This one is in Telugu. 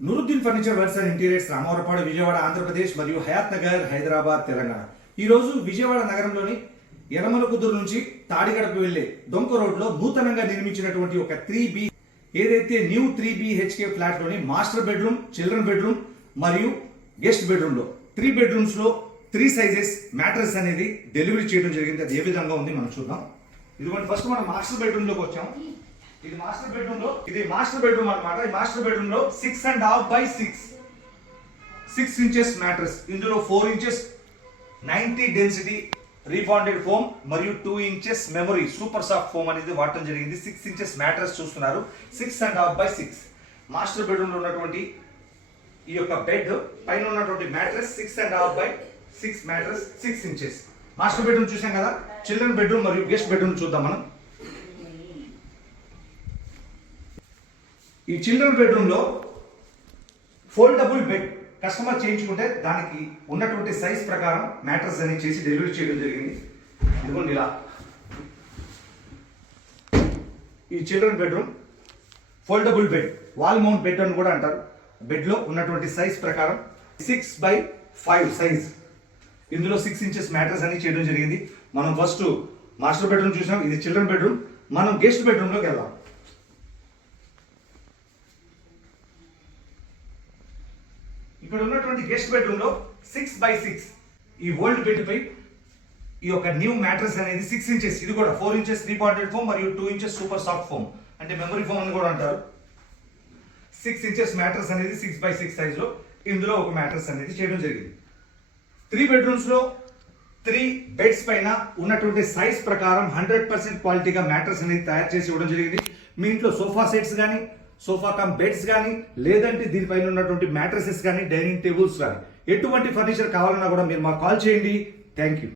Nooruddin furniture works and interiors Ramavarapadu Vijayawada Andhra Pradesh మరియు హయాత్ నగర్ హైదరాబాద్ తెలంగాణ. ఈ రోజు విజయవాడ నగరంలోని యనమల కుదురు నుంచి తాడిగడప వెళ్లే డొంక రోడ్ లో నూతనంగా నిర్మించినటువంటి ఒక 3B ఏదైతే న్యూ 3BHK ఫ్లాట్ లోని మాస్టర్ బెడ్రూమ్, చిల్డ్రన్ బెడ్రూమ్ మరియు గెస్ట్ బెడ్రూమ్ లో 3 బెడ్రూమ్స్ లో 3 సైజెస్ మ్యాట్రెస్ అనేది డెలివరీ చేయడం జరిగింది. అది ఏ విధంగా ఉంది మనం చూద్దాం. ఇదిగోండి, ఫస్ట్ మనం మాస్టర్ బెడ్రూమ్ లోకి వచ్చాం. ఇది మాస్టర్ బెడ్రూమ్ అన్నమాట. ఈ మాస్టర్ బెడ్రూమ్ లో 6.5 by 6 ఇంచెస్ మ్యాట్రెస్. ఇందులో 4 ఇంచెస్ 90 డెన్సిటీ రీబాండెడ్ ఫోమ్ మరియు 2 inches memory super soft foam అనేది వాడటం జరిగింది. 6 ఇంచెస్ మ్యాట్రెస్ చూస్తున్నారు. 6.5 by 6 మాస్టర్ బెడ్రూమ్ లో ఉన్నటువంటి ఈ యొక్క బెడ్ పైన ఉన్నటువంటి mattress 6.5 by 6 mattress 6 inches. Master bedroom చూసాం కదా. చిల్డ్రన్ బెడ్రూమ్ మరియు గెస్ట్ బెడ్రూమ్ చూద్దాం మనం. ఈ చిల్డ్రన్ బెడ్రూమ్ లో ఫోల్డబుల్ బెడ్ కస్టమర్ చేయించుకుంటే దానికి ఉన్నటువంటి సైజ్ ప్రకారం మ్యాట్రెస్ అనేది చేసి డెలివరీ చేయడం జరిగింది. ఇదిగోండి ఇలా ఈ children bedroom foldable bed, wall mount bed అని కూడా అంటారు. బెడ్ లో ఉన్నటువంటి సైజ్ ప్రకారం 6 by 5 సైజ్. ఇందులో 6 ఇంచెస్ మ్యాట్రెస్ అని చేయడం జరిగింది. మనం ఫస్ట్ మాస్టర్ బెడ్రూమ్ చూసాం, ఇది చిల్డ్రన్ బెడ్రూమ్. మనం గెస్ట్ బెడ్రూమ్ లోకి వెళ్దాం. ఇక్కడ ఉన్నటువంటి గెస్ట్ బెడ్రూమ్ లో 6 by 6 ఈ ఓల్డ్ బెడ్ పై ఈ యొక్క న్యూ మ్యాట్రెస్ అనేది 6 ఇంచెస్. ఇది కూడా 4 ఇంచెస్ రీబాండెడ్ ఫోమ్ మరియు 2 ఇంచెస్ సూపర్ సాఫ్ట్ ఫోమ్ అంటే మెమరీ ఫోమ్ అని కూడా అంటారు. 6 ఇంచెస్ మ్యాట్రెస్ అనేది 6 by 6 సైజ్ లో ఇందులో ఒక మ్యాట్రెస్ అనేది చేయడం జరిగింది. 3 బెడ్రూమ్స్ లో 3 బెడ్స్ పైన ఉన్నటువంటి సైజ్ ప్రకారం 100% క్వాలిటీగా మ్యాట్రెస్ అనేది తయారు చేసి ఇవ్వడం జరిగింది. మీ ఇంట్లో సోఫా సెట్స్ కానీ, సోఫా కమ్ బెడ్స్ కానీ, లేదంటే దీనిపైన ఉన్నటువంటి మ్యాట్రెసెస్ కానీ, డైనింగ్ టేబుల్స్ కానీ ఎటువంటి ఫర్నిచర్ కావాలన్నా కూడా మీరు మాకు కాల్ చేయండి. Thank you.